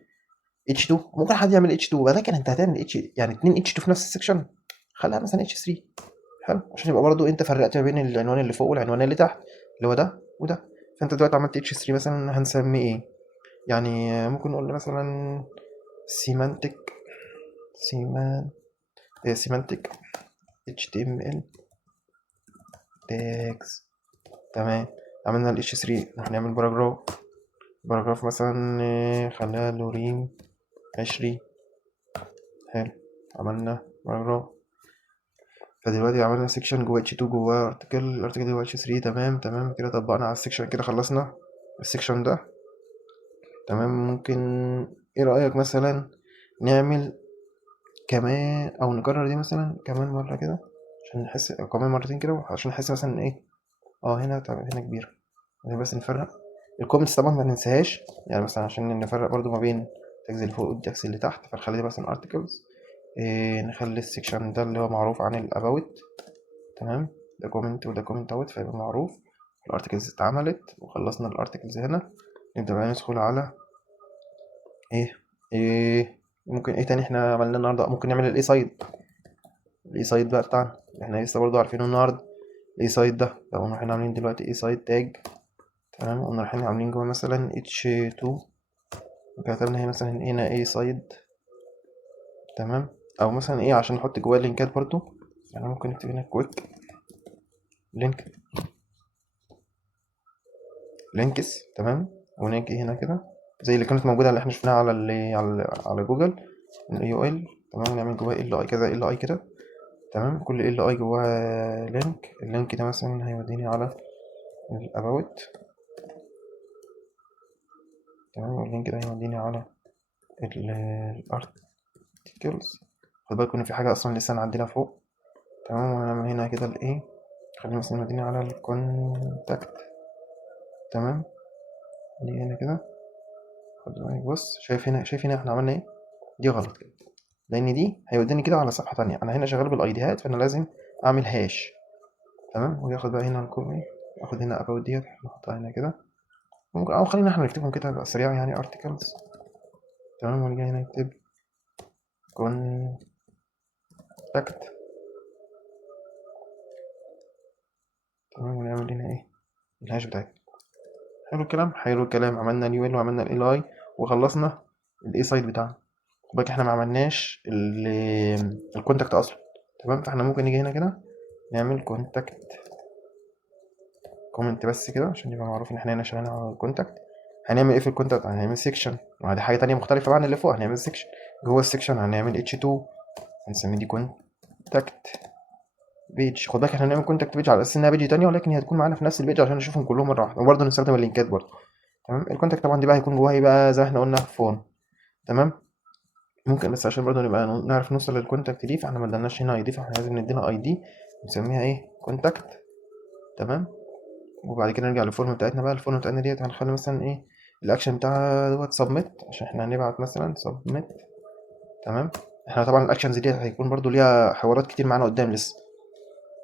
H2. ممكن حد يعمل H2 ولكن انت هتعمل يعني 2 H2 في نفس السكشن، خليها مثلا H3. حلو عشان يبقى برضو انت فرقت ما بين العنوان اللي فوق والعنوان اللي تحت اللي هو ده وده. فانت دلوقتي عملت H3 مثلا هنسميه ايه يعني ممكن نقول مثلا سيمانتك سيمانتك HTML tags. تمام عملنا ال H3 هنعمل باراجراف. باراجراف مثلا خليها لورين 20. حلو عملنا باراجراف. فدلوقتي عملنا سيكشن جوه H2 جوه ارتكل، الارتكل جوه H3. تمام كده طبقنا على السيكشن كده خلصنا السيكشن ده. تمام ممكن ايه رأيك مثلا نعمل كمان او نكرر دي مثلا كمان مرة كده عشان نحس، أو كمان مرتين كده عشان نحس مثلا ايه هنا طبعا هنا كبيرة يعني. بس نفرق الكومنتس طبعا ما ننساهاش يعني مثلا عشان نفرق برضو ما بين التكست اللي فوق والتكست اللي تحت. فنخلي مثلا ارتكلز نخلي السيكشن ده اللي هو معروف عن الاباوت. تمام ده كومنت وده كومنت اوت فيبقى معروف. الارتكلز اتعملت وخلصنا الارتكلز هنا. نبدأ بقى ندخل على ايه ممكن ايه تاني احنا عملنا النهارده. ممكن نعمل الاي سايد بقى بتاعنا اللي احنا لسه برضو عارفينه النهارده. الاي سايد ده لو احنا عاملين دلوقتي اي سايد تاج، تمام، قمنا رايحين عاملين جوه مثلا h2 وكتبنا هنا مثلا هنا اي سايد، تمام. او مثلا ايه عشان نحط جواه اللينكات برضو، يعني ممكن نكتب هنا كويك لينكس، تمام. ونيجي هنا كده زي اللي كانت موجوده اللي احنا شفناها على على جوجل الاي او ال، تمام. نعمل جواها ال اي كذا ال اي كده، تمام. كل ال اي جواها لينك. اللينك ده مثلا هيوديني على الاباوت، تمام. واللينك ده هيوديني على الارتكلز. خد بالكم ان في حاجه اصلا لسه عندنا فوق، تمام. ونعمل هنا كده الايه، خلينا مثلا يوديني على الكونتاكت، تمام. دي هنا كده، خد بالك، بص، شايف هنا احنا عملنا ايه؟ دي غلط كده، لان دي هيوديني كده على صفحه تانية. انا هنا شغال بالايديهات، فانا لازم اعمل هاش، تمام. وياخد بقى هنا الكوبي، اخد هنا اباوت ديت نحطها هنا كده. ممكن او خلينا احنا نكتبهم كده بقى سريع، يعني ارتكلز، تمام. ونيجي هنا نكتب كونتاكت، تمام. ونعمل هنا ايه الهاش بتاعتنا. حلو الكلام، حلو الكلام. عملنا اليو ال وعملنا ال اي وخلصنا الاي سايد بتاعنا. خد بالك احنا ما عملناش الكونتاكت اصلا، تمام. فاحنا ممكن نيجي هنا كده نعمل كونتاكت كومنت بس كده عشان يبقى معروف ان احنا هنا شغالين على الكونتاكت. هنعمل ايه في الكونتاكت؟ هنعمل سيكشن، وهذه حاجه تانية مختلفه عن اللي فوق. هنعمل سيكشن، جوه السيكشن هنعمل اتش 2، هنسميه دي كونتاكت بيج. خد بالك احنا هنعمل كونتاكت بيج على اساس انها بيج تانية، ولكن هي هتكون معانا في نفس البيج عشان نشوفهم كلهم مره واحده. وبرضه نستخدم اللينكات برضه، تمام. الكونتاكت طبعا دي بقى هيكون جواها ايه بقى، زي ما احنا قلنا فون، تمام. ممكن بس عشان برضه نبقى نعرف نوصل للكونتاكت دي، فاحنا ما ادالناش هنا اي دي، فاحنا لازم ندينا اي دي نسميها ايه كونتاكت، تمام. وبعد كده نرجع للفورم بتاعتنا بقى. الفورم بتاعتنا ديت هنخلي مثلا ايه الاكشن بتاعها دوت سبميت، عشان احنا هنبعت مثلا سبميت، تمام. احنا طبعا الاكشنز ديت هيكون برضو ليها حوارات كتير معانا قدام لسه،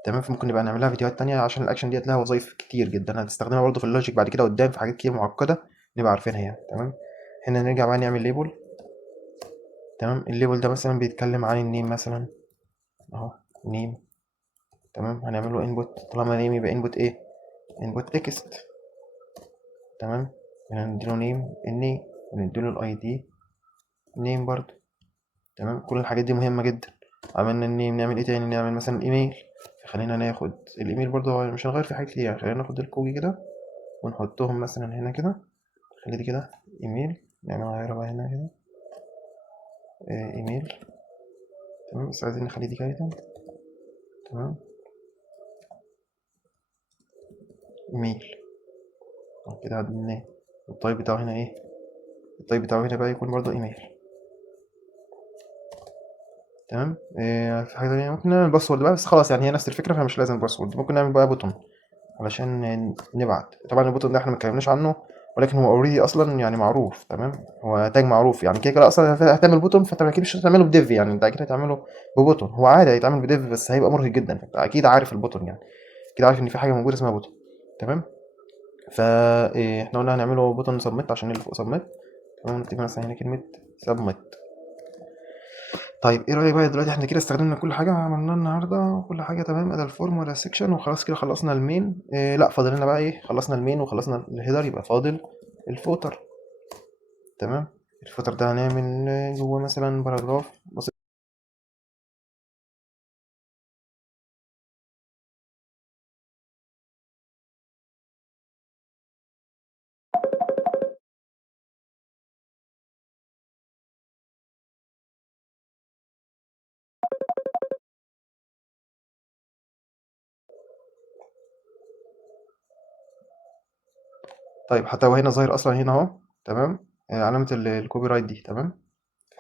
تمام. فممكن نبقى نعملها فيديوهات تانية عشان الاكشن ديت لها وظايف كتير جدا هتستخدمها برضو في اللوجيك بعد كده قدام في حاجات كتير معقده نبقى عارفينها يعني، تمام. هنا نرجع بقى نعمل ليبل، تمام. الليبل ده مثلا بيتكلم عن النيم مثلا اهو، نيم، تمام. هنعمله انبوت، طالما نيم يبقى انبوت ايه، انبوت تكست، تمام. هنا نديله نيم النيم، ونديله الاي دي نيم برضو، تمام. كل الحاجات دي مهمة جدا. عملنا النيم، نعمل ايه تاني؟ نعمل مثلا ايميل. فخلينا ناخد الايميل برضو، هو مش هنغير في حاجات كتير يعني. خلينا ناخد الكوكي كده ونحطهم مثلا هنا كده، خلي دي كده ايميل، نعمل غيرها بقى هنا كده ايميل، تمام. بس عايزين نخلي دي كده، تمام. ايميل كده عدلناه. الطيب بتاعه هنا ايه، الطيب بتاعه هنا بقى يكون برضو ايميل، تمام. في حاجة تانية ممكن نعمل باسورد بقى، بس خلاص يعني هي نفس الفكرة فمش لازم باسورد. ممكن نعمل بقى بوتون علشان نبعت. طبعا البوتون ده احنا متكلمناش عنه، ولكن هو اوريدي اصلا يعني معروف، تمام. هو تاج معروف يعني كده كده اصلا. هتعمل بوتون فانت اكيد مش هتعمله بديف، يعني انت اكيد هتعمله ببوتون. هو عادي هيتعمل بديف بس هيبقى مرهق جدا، فانت اكيد عارف البوتون يعني، اكيد عارف ان في حاجه موجوده اسمها بوتون، تمام. احنا قلنا هنعمله بوتون سبميت عشان اللي فوق سبميت، تمام. نكتب مثلا هنا كلمه سبميت. طيب ايه رأيك بقى دلوقتي احنا كده استخدمنا كل حاجة عملناها النهاردة وكل حاجة تمام، ادي الفورم ولا السكشن وخلاص كده خلصنا المين. لا فاضل لنا بقى ايه، خلصنا المين وخلصنا الهيدر، يبقى فاضل الفوتر، تمام. الفوتر ده هنعمل جوه مثلا باراجراف بسيط. طيب حتى هو هنا ظاهر اصلا هنا اهو، تمام. علامة الكوبي رايت دي، تمام.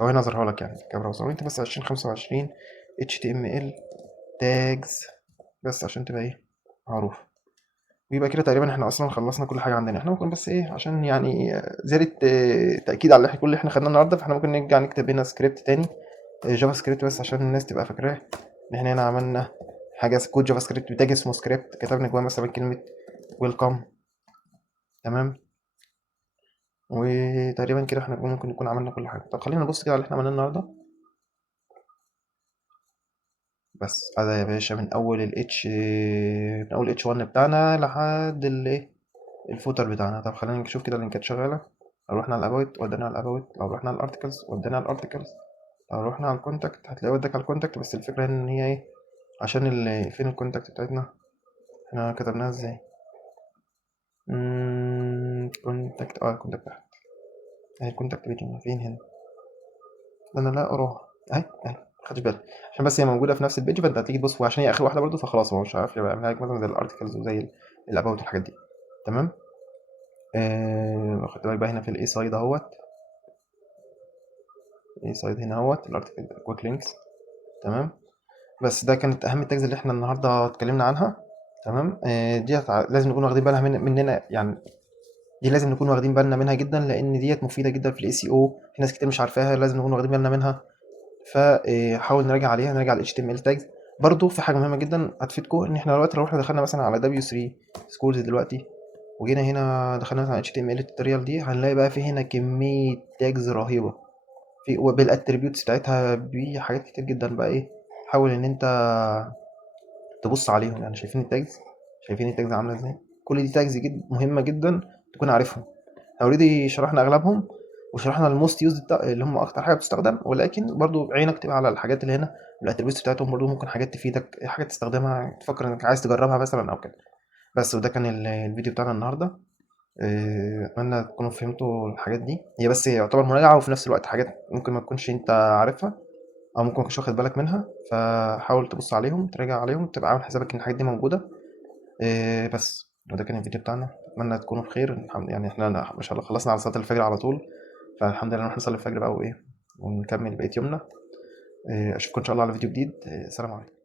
هو هنا ظهرها لك يعني كبراوزر، وانت بس 2025 HTML tags بس عشان تبقى ايه معروف. ويبقى كده تقريبا احنا اصلا خلصنا كل حاجه عندنا. احنا ممكن بس ايه عشان يعني زياده تاكيد على كل اللي احنا خدناه النهارده، فاحنا ممكن نرجع نكتب هنا سكريبت تاني، جافا سكريبت، بس عشان الناس تبقى فاكراه ان احنا هنا عملنا حاجه كود جافا سكريبت بتاج اسمه سكريبت، كتبنا جواه مثلا كلمه ويلكم. تمام. وتقريبا كده احنا ممكن نكون عملنا كل حاجه. طب خلينا نبص كده على اللي احنا عملناه النهارده. بس هذا يا باشا من اول ال H1 بتاعنا لحد الفوتر بتاعنا. طب خلينا نشوف كده اللينكات شغاله. لو رحنا على الاباوت ودينا على الاباوت، لو رحنا على الارتكلز ودينا على الارتكلز، لو رحنا على الكونتاكت هتلاقيه وداك على الكونتاكت. بس الفكره ان هي عشان فين الكونتاكت بتاعتنا؟ احنا كتبناها ازاي؟ كونتاكت، الكونتاكت تحت اهي. الكونتاكت بيجي فين هنا؟ ده انا لا اروح اهي خدش بالك. عشان بس هي موجوده في نفس البيج، فانت هتيجي تبص وعشان هي اخر واحده برضو فخلاص هو مش عارف يعملها لك مثلا زي الارتكلز وزي الاباوت والحاجات دي. تمام. لو خدت بالك بقى هنا في الاي سايد اهوت، الاي سايد هنا اهوت الارتكل كويك لينكس. تمام. بس ده كانت اهم التاجز اللي احنا النهارده اتكلمنا عنها. تمام. ديت لازم نكون واخدين بالها مننا يعني. دي لازم نكون واخدين بالنا منها جدا، لان ديت مفيده جدا في الاي سي او. في ناس كتير مش عارفاها، لازم نكون واخدين بالنا منها. فحاول نراجع عليها، نراجع ال HTML tags. برضو في حاجه مهمه جدا هتفيدكم، ان احنا دلوقتي لو احنا دخلنا مثلا على W3 سكولز دلوقتي، وجينا هنا دخلنا مثلا على HTML tutorial دي، هنلاقي بقى في هنا كميه tags رهيبه في وبالاتريبيوتس بتاعتها بحاجات كتير جدا بقى حاول ان انت تبص عليهم. يعني شايفين التاجز عامله ازاي؟ كل دي تاجز مهمه جدا تكون عارفهم. احنا اوريدي شرحنا اغلبهم، وشرحنا الموست يوز اللي هم اكتر حاجه بتستخدم، ولكن برضو عينك تبقى على الحاجات اللي هنا الاتريبيوتس بتاعتهم. برضو ممكن حاجات تفيدك، حاجات تستخدمها تفكر انك عايز تجربها مثلا او كده. بس وده كان الفيديو بتاعنا النهارده. اتمنى تكونوا فهمتوا الحاجات دي. هي بس يعتبر مراجعه، وفي نفس الوقت حاجات ممكن ما تكونش انت عارفها او ممكن ما تكونش واخد بالك منها، فحاول تبص عليهم، تراجع عليهم، تبقى عامل حسابك ان الحاجات دي موجوده. بس وده كان الفيديو بتاعنا. اتمنى تكونوا بخير. يعني احنا ما شاء الله خلصنا على صلاه الفجر على طول، فالحمد لله نروح نصلي الفجر بقى ونكمل بقيه يومنا. اشوفكم ان شاء الله على فيديو جديد. سلام عليكم.